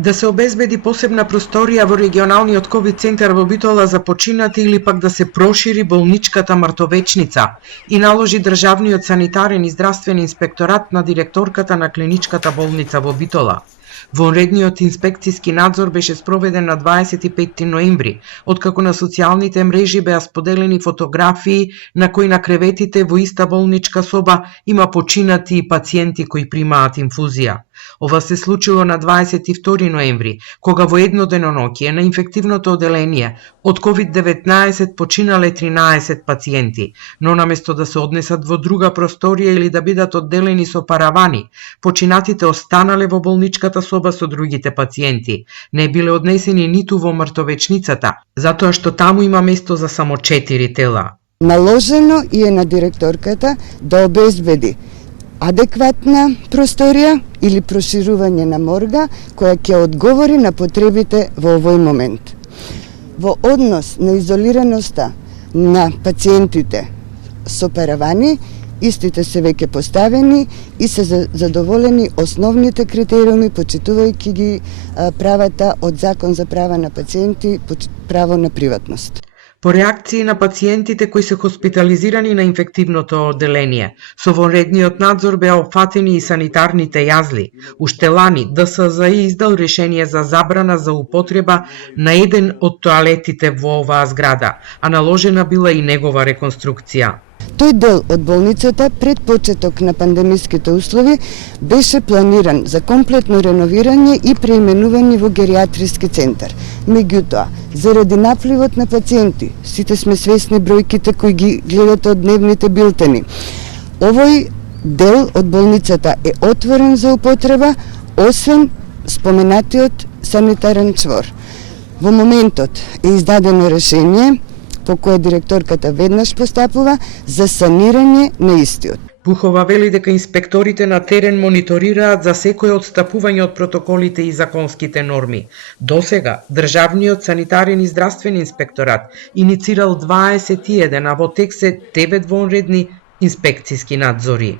Да се обезбеди посебна просторија во регионалниот ковид центар во Битола за починати или пак да се прошири болничката мртовечница и наложи државниот санитарен и здравствен инспекторат на директорката на клиничката болница во Битола. Вонредниот инспекциски надзор беше спроведен на 25 ноември, откако на социјалните мрежи беа споделени фотографии на кои на креветите во иста болничка соба има починати и пациенти кои примаат инфузија. Ова се случило на 22 ноември, кога во едно деноноќие на инфективното оделение од COVID-19 починале 13 пациенти, но наместо да се однесат во друга просторија или да бидат одделени со паравани, починатите останале во болничката соба со другите пациенти. Не биле однесени ниту во мртовечницата, затоа што таму има место за само 4 тела. Наложено и е на директорката да обезбеди адекватна просторија или проширување на морга која ќе одговори на потребите во овој момент. Во однос на изолираноста на пациентите со паравани, истите се веќе поставени и се задоволени основните критериуми, почитувајќи ги правата од Закон за права на пациенти, право на приватност. По реакции на пациентите кои се хоспитализирани на инфективното оделение, со вонредниот надзор беа опфатени и санитарните јазли. Уште лани ДСЗИ издал решение за забрана за употреба на еден од тоалетите во оваа зграда, а наложена била и негова реконструкција. Тој дел од болницата пред почеток на пандемиските услови беше планиран за комплетно реновирање и преименување во гериатриски центар. Меѓутоа, заради напливот на пациенти, сите сме свесни бројките кои ги гледате од дневните билтени, овој дел од болницата е отворен за употреба, освен споменатиот санитарен чвор. Во моментот е издадено решение по кое директорката веднаш постапува за санирање на истиот. Пухова вели дека инспекторите на терен мониторираат за секое отстапување од протоколите и законските норми. Досега, Државниот санитарен и здравствен инспекторат иницирал 21, а во тек се 9 вонредни инспекциски надзори.